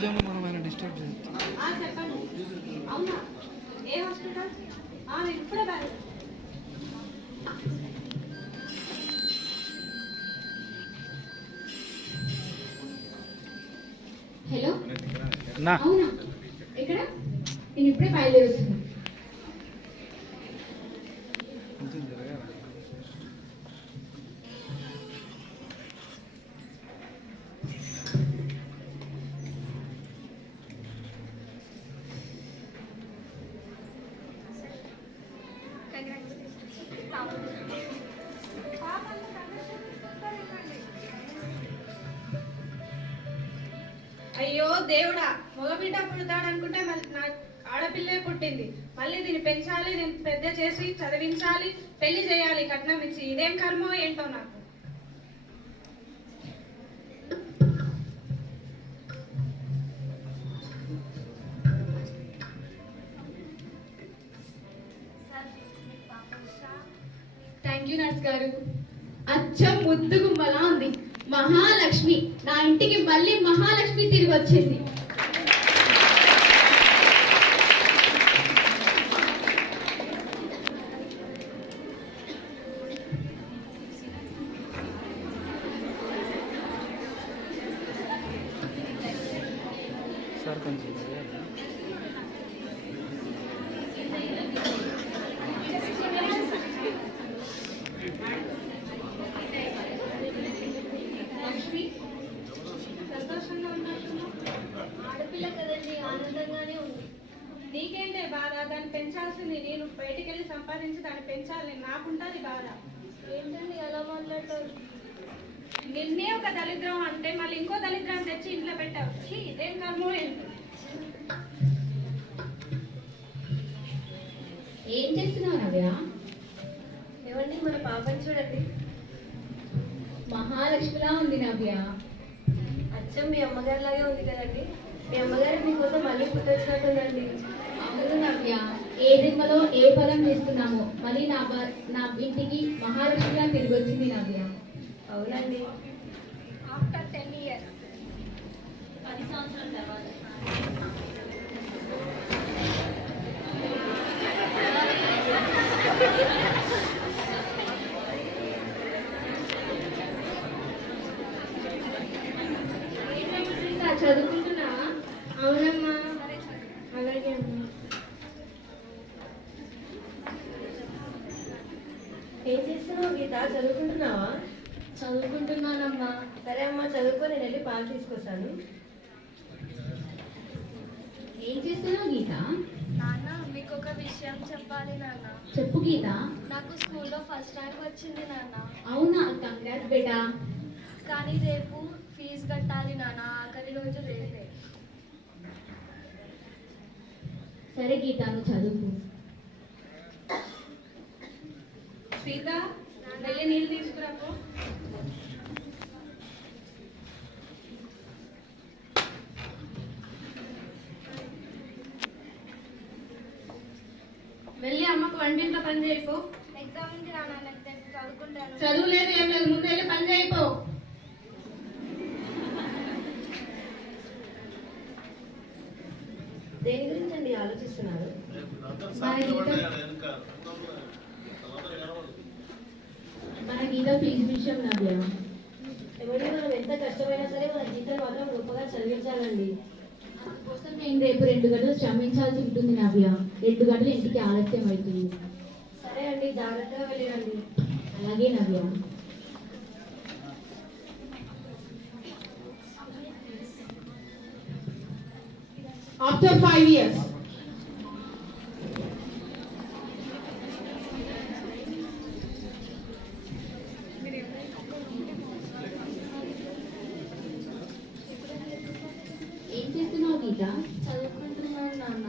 ఎగ్జామ్లో మనం ఆయన డిస్టర్బ్ చేస్తాం. చెప్పండి. అవునా, ఏ హాస్పిటల్? నేను ఇప్పుడే బయలు. హలో, అవునా, ఎక్కడ? నేను ఇప్పుడే బయలుదేరుతున్నాను. అయ్యో దేవుడా, మగబిడ్డ పుడతాడనుకుంటే నా ఆడపిల్లే పుట్టింది. మళ్ళీ దీన్ని పెంచాలి, నేను పెద్ద చేసి చదివించాలి, పెళ్లి చేయాలి, కట్నం ఇచ్చి. ఇదేం కర్మో ఏంటో నాకు. థ్యాంక్ యూ నర్స్ గారు. అచ్చం ముద్దు గుమ్మలా ఉంది. మహాలక్ష్మి, నా ఇంటికి మళ్ళీ మహాలక్ష్మి తిరిగి వచ్చింది. సార్ కొంచెం ఆడపిల్ల కదండి, ఆనందంగానే ఉంది. నీకేంటే బాధ? దాన్ని పెంచాల్సింది నేను. బయటికి వెళ్ళి సంపాదించి దాన్ని పెంచాలి, నాకుంటుంది బాధ. ఏంటండి ఎలా మాట్లాడతారు? నిన్నే ఒక దళిద్రం అంటే మళ్ళీ ఇంకో దళిద్రం తెచ్చి ఇంట్లో పెట్టావు. ఇదేం కర్మో ఏంటి? ఏం చేస్తున్నావు నవ్య? ఏమండి, మన పాపని చూడండి, మహాలక్ష్మిలా ఉంది నవ్య. అచ్చం మీ అమ్మగారిలాగే ఉంది కదండి. మీ అమ్మగారు మీకోసం మళ్ళీ పుట్టొచ్చినట్టుందండి. అవును నవ్య, ఏ జన్మలో ఏ ఫలం చేస్తున్నామో మళ్ళీ నా ఇంటికి మహాలక్ష్మిగా తిరిగి వచ్చింది నవ్య. అవునండి, ఆఫ్టర్ 10 years, 10 సంవత్సరాల తర్వాత. చదువుకుంటున్నావా? అవునమ్మా, అలాగే అమ్మా. ఏం చేస్తున్నావు గీత? చదువుకుంటున్నావా? చదువుకుంటున్నానమ్మా. సరే అమ్మా, చదువుకో, నేను వెళ్ళి పాలు తీసుకొస్తాను. ఏం చేస్తున్నావు గీత? నాన్న, మీకు ఒక విషయం చెప్పాలి నాన్న. చెప్పు గీత. నాకు స్కూల్లో ఫస్ట్ ర్యాంక్ వచ్చింది నాన్న. అవునా, కంగ్రాట్స్ బేటా. కానీ రేపు ఫీజు కట్టాలి నాన్న, ఆఖరి రోజు రేపే. సరే గీత, నువ్వు చదువుకు. సీత, వెళ్ళి నీళ్ళు తీసుకురాపో. వెళ్ళి అమ్మకు వంటింట్లో పని చేయిపో. ఎగ్జామ్ ఉంది నాన్న, నేను చదువుకుంటాను. చదువు లేదు, ఏం లేదు, ముందు వెళ్ళి పని చేయిపో. దేని గురించి అండి ఆలోచిస్తున్నారు? మన గీత ఫీజు విషయం నవ్య. ఎవరి మనం ఎంత కష్టమైనా సరే మన జీతం మాత్రం గొప్పగా చదివించాలండి. అందుకోసం నేను రేపు 2 గంటలు శ్రమించాల్సి ఉంటుంది నవ్య. 2 గంటలు ఇంటికి ఆలస్యం అవుతుంది. సరే అండి, జాగ్రత్తగా వెళ్ళిరండి. అలాగే నవ్య. After 5 years. ఏం చేస్తున్నావు గీత? చదువుకుంటున్నాను నాన్న.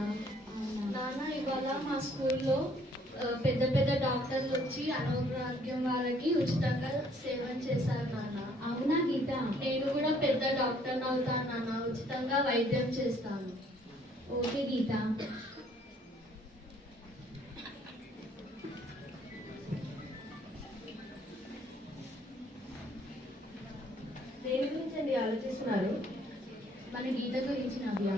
నాన్న, ఇవాళ మా స్కూల్లో పెద్ద పెద్ద డాక్టర్లు వచ్చి అనారోగ్యం వాళ్ళకి ఉచితంగా సేవలు చేశారు నాన్న. అవునా గీత? నేను కూడా పెద్ద డాక్టర్ అవుతాను నాన్న, ఉచితంగా వైద్యం చేస్తాను. ఓకే గీత. దేని గురించి అండి ఆలోచిస్తున్నారు? మన మన గీత గురించి నవ్య.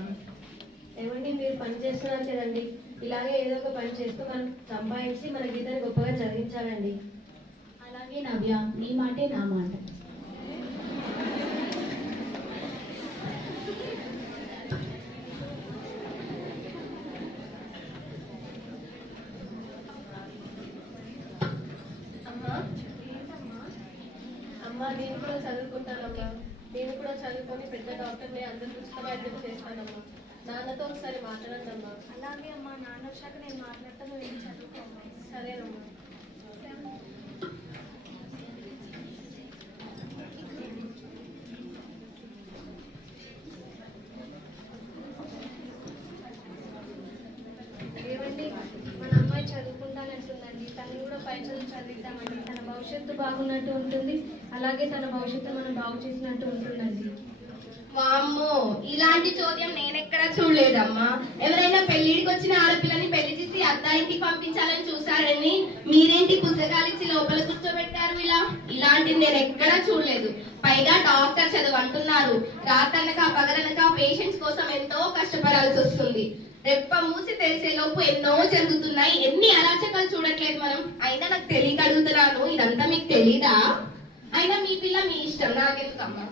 ఏమండి మీరు పని చేస్తున్నారు కదండి, ఇలాగే ఏదో ఒక పని చేస్తూ మనం సంపాదించి మన గీతని గొప్పగా చదివించాలండి. అలాగే నవ్య, నీ మాటే నా మాట. అమ్మా నేను కూడా చదువుకుంటానమ్మా. నేను కూడా చదువుకొని పెద్ద డాక్టర్ని అందరూ ఉచిత వైద్యం చేస్తానమ్మా. నాన్నతో ఒకసారి మాట్లాడండి అమ్మా. అలాగే అమ్మా, నాన్న వచ్చాక నేను మాట్లాడతాను, నేను చదువుకోమ్మా. సరేనమ్మా. ఏమండి, మన అమ్మాయి చదువుకుంటానంటుందండి. తను కూడా పై చదువు చదివిద్దామండి. తన భవిష్యత్తు బాగున్నట్టు ఉంటుంది, అలాగే తన భవిష్యత్తు మనం బాగు చేసినట్టు ఉంటుందండి. వామ్మో, ఇలాంటి చోద్యం నేనెక్కడా చూడలేదమ్మా. ఎవరైనా పెళ్లిడికి వచ్చిన ఆడపిల్లని పెళ్లి చేసి అత్తారింటికి పంపించాలని చూసారని మీరేంటి పుస్తకాలిచ్చి లోపల కూర్చోబెట్టారు? ఇలాంటిది నేను ఎక్కడా చూడలేదు. పైగా డాక్టర్ చదువు అంటున్నారు. రాత్రనక పగలనక పేషెంట్స్ కోసం ఎంతో కష్టపడాల్సి వస్తుంది. రెప్ప మూసి తెలిసే లోపు ఎన్నో జరుగుతున్నాయి. ఎన్ని అరాచకాలు చూడట్లేదు మనం. అయినా నాకు తెలియక అడుగుతున్నాను, ఇదంతా మీకు తెలీదా? అయినా మీ పిల్ల మీ ఇష్టం, నాకెందుకమ్మా.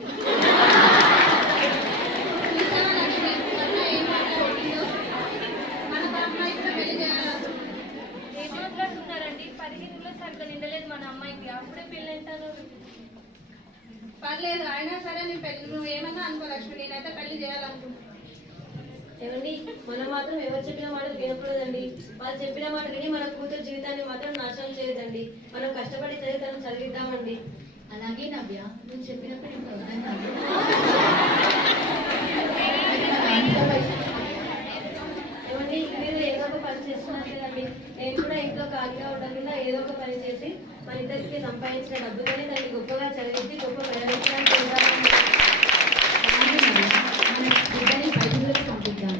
ఏం మాట్లాడుతున్నారండి? 15 సరిగ్గా నిండలేదు మన అమ్మాయికి, అప్పుడే పెళ్ళి అంటారు. పర్లేదు, అయినా సరే నేను పెళ్లి, నువ్వు ఏమన్నా అనుకో లక్ష్మి, నేనైతే పెళ్లి చేయాలనుకుంటున్నాను. ఏమండి మనం మాత్రం ఎవరు చెప్పిన మాటలు వినకూడదండి. వాళ్ళు చెప్పిన మాట విని మన కూతురు జీవితాన్ని మాత్రం నాశనం చేయదండి. మనం కష్టపడి చదివితనం చదివిద్దామండి. అలాగే నవ్య, నువ్వు చెప్పినప్పుడు నేను వద్దన్నాను. ఏమండి మీరు ఏదో ఒక పని చేస్తున్నారు కదండి, నేను కూడా ఇంట్లో ఖాళీగా ఉండకుండా ఏదో ఒక పని చేసి మన ఇద్దరికి సంపాదించిన డబ్బుతోనే దాన్ని గొప్పగా చదివించి గొప్ప ప్రయోజనాలు పొందాలండి. అలాగే నవ్య, మన గీతని పై చదువులకు పంపిద్దాం.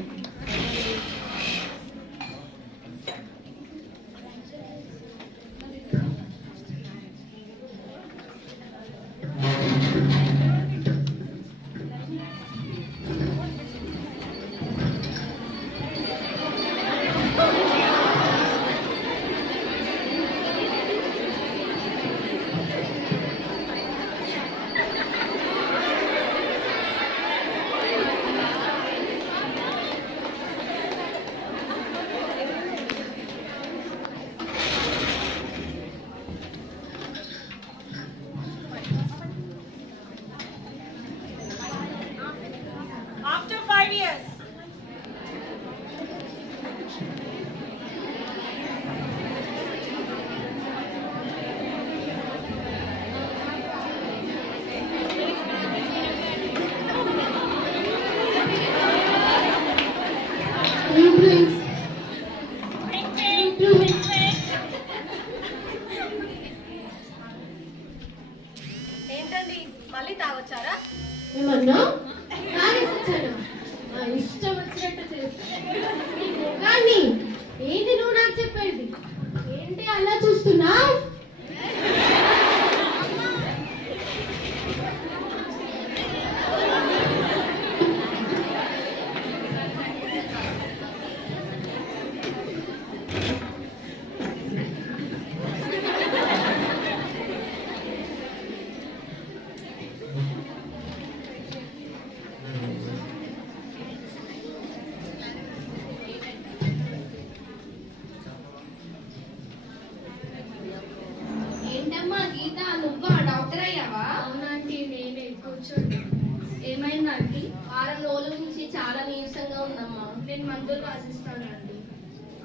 After 5 years. ఏంటండి మళ్ళీ తాగొచ్చారా? ఏమన్నా తాగేసొచ్చాను. నా ఇష్టం వచ్చినట్టు చేస్తాను. నీ ముఖాన్ని ఏంటి నువ్వు నాకు చెప్పేది? ఏంటి అలా చూస్తున్నావు? ఏంటమ్మా గీత, నువ్వా డాక్టర్ అయ్యావా? అవునంటీ, నేనే. కూర్చోండి. ఏమైంది ఆంటీ? వారం రోజుల నుంచి చాలా నీరసంగా ఉందమ్మా. నేను మందులు రాసిస్తానండి.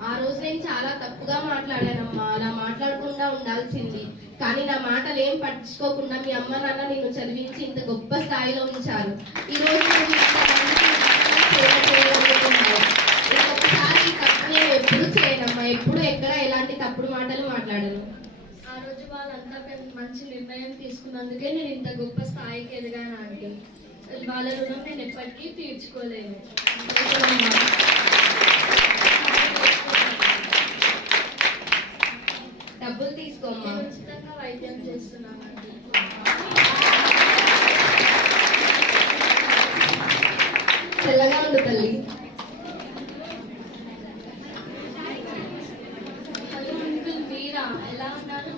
ఆ రోజు నేను చాలా తప్పుగా మాట్లాడానమ్మా. అలా మాట్లాడకుండా ఉండాల్సింది. కానీ నా మాటలు ఏం పట్టించుకోకుండా మీ అమ్మ నాన్న నిన్ను చదివించి ఇంత గొప్ప స్థాయిలో ఉంచారు. ఈ రోజు నువ్వు ఇంతమందికి సేవ చేయగలుగుతున్నావు. ఇంకొకసారి ఈ తప్పు నేను ఎప్పుడు చేయనమ్మా. ఎప్పుడు ఎక్కడ ఎలాంటి తప్పుడు మాటలు మాట్లాడను. ఆ రోజు వాళ్ళంతా మంచి నిర్ణయం తీసుకున్నందుకే నేను ఇంత గొప్ప స్థాయికి ఎదిగాను ఆంటీ. వాళ్ళ రుణం నేను ఎప్పటికీ తీర్చుకోలేను. డబ్బులు తీసుకోమ్మా. నేను ఉచితంగా వైద్యం చేస్తున్నామండి. తెల్లగా ఉంది తల్లి. హలో అంకుల్, మీరా? ఎలా ఉన్నారు?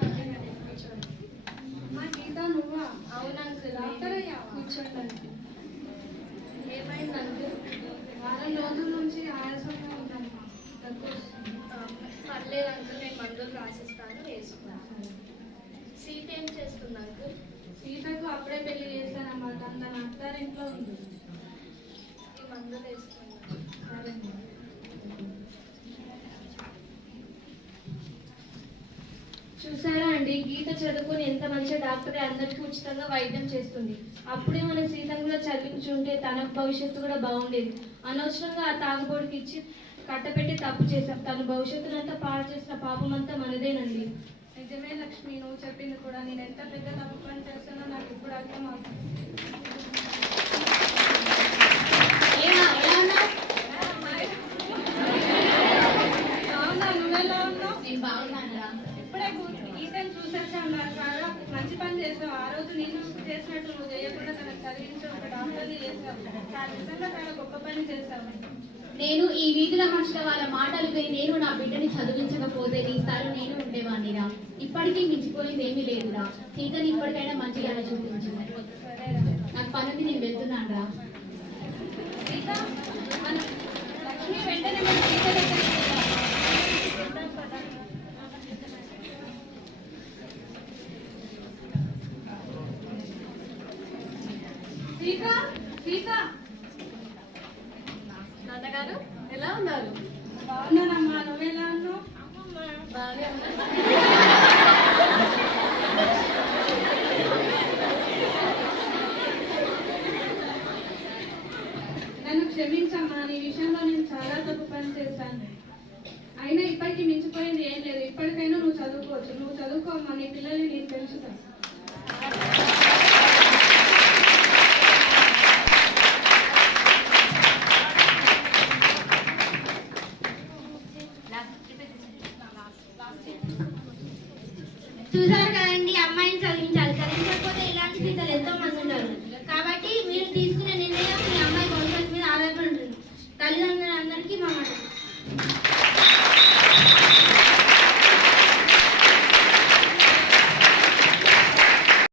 మా గీత నువ్వా? అవును అంకుల్. డాక్టర్ అయ్యావా? కూర్చోండి అంకుల్. ఏమైంది అంకుల్? వారం రోజుల నుంచి ఆయాసంగా ఉందమ్మా. పర్లేదు అంకుల్, నేను మందులు రాసిస్తాను, వేసుకున్నాను. సీత ఏం చేస్తుంది అంకుల్? సీతకు అప్పుడే పెళ్లి చేశానమ్మా. తన అత్తారింట్లో ఉంది. ఈ మందులు వేసుకున్నాను. సరే. చూసారా అండి, గీత చదువుకుని ఎంత మంచి డాక్టర్ అందరికీ ఉచితంగా వైద్యం చేస్తుంది. అప్పుడే మన సీతను కూడా చదివించుంటే తన భవిష్యత్తు కూడా బాగుండేది. అనవసరంగా ఆ తాగుబోడికి ఇచ్చి కట్టపెట్టి తప్పు చేశాం. తన భవిష్యత్తునంతా పాడు చేసిన పాపం అంతా మనదేనండి. నిజమే లక్ష్మి, నువ్వు చెప్పింది కూడా. నేను ఎంత పెద్ద తప్పు పని చేస్తానో నాకు ఇప్పుడు అర్థమవుతుంది. బాగున్నా, నువ్వెలా ఉన్నావు? నేను బాగున్నానురా. ఇప్పుడే గీతను చూసొచ్చాను. నాకు చాలా మంచి పని చేసావు. ఆ రోజు నేను చేసినట్టు నువ్వు చేయకుండా తనకు చదివించి ఒక డాక్టర్ని చేసావు. చాలా నిజంగా చాలా గొప్ప పని చేసావు. నేను ఈ వీధిలో మనుషుల వాళ్ళ మాటలు విని నేను నా బిడ్డని చదివించకపోతే నీ స్థాయిలో నేను ఉండేవాడినిరా. ఇప్పటికీ మించిపోయింది ఏమీ లేదురా. సీతని ఇప్పటికైనా మంచిగా చూపించు. నాకు పనుంది, నేను వెళ్తున్నాను రా. సీత, లక్ష్మి వెంటనే మన సీత దగ్గరికి వెళ్దాం. సీత, సీత, నాన్నగారు ఎలా ఉన్నారు? బాగున్నానమ్మా. నువ్వెలా ఉన్నావు? బాగా ఉన్నారు. నన్ను క్షమించమ్మా. నీ విషయంలో నేను చాలా తప్పు పని చేశాను. అయినా ఇప్పటికి మించిపోయింది ఏం లేదు. ఇప్పటికైనా నువ్వు చదువుకోవచ్చు. నువ్వు చదువుకోమ్మా. నీ పిల్లల్ని నేను పెంచుతా. చూసారు